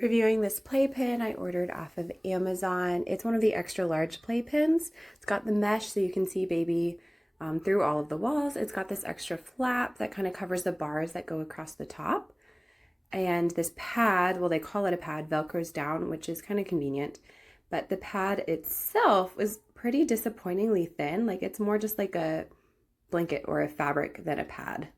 Reviewing this playpen I ordered off of Amazon. It's one of the extra large playpens. It's got the mesh so you can see baby through all of the walls. It's got this extra flap that kind of covers the bars that go across the top. And this pad, well, they call it a pad, velcros down, which is kind of convenient. But the pad itself was pretty disappointingly thin. Like it's more just like a blanket or a fabric than a pad.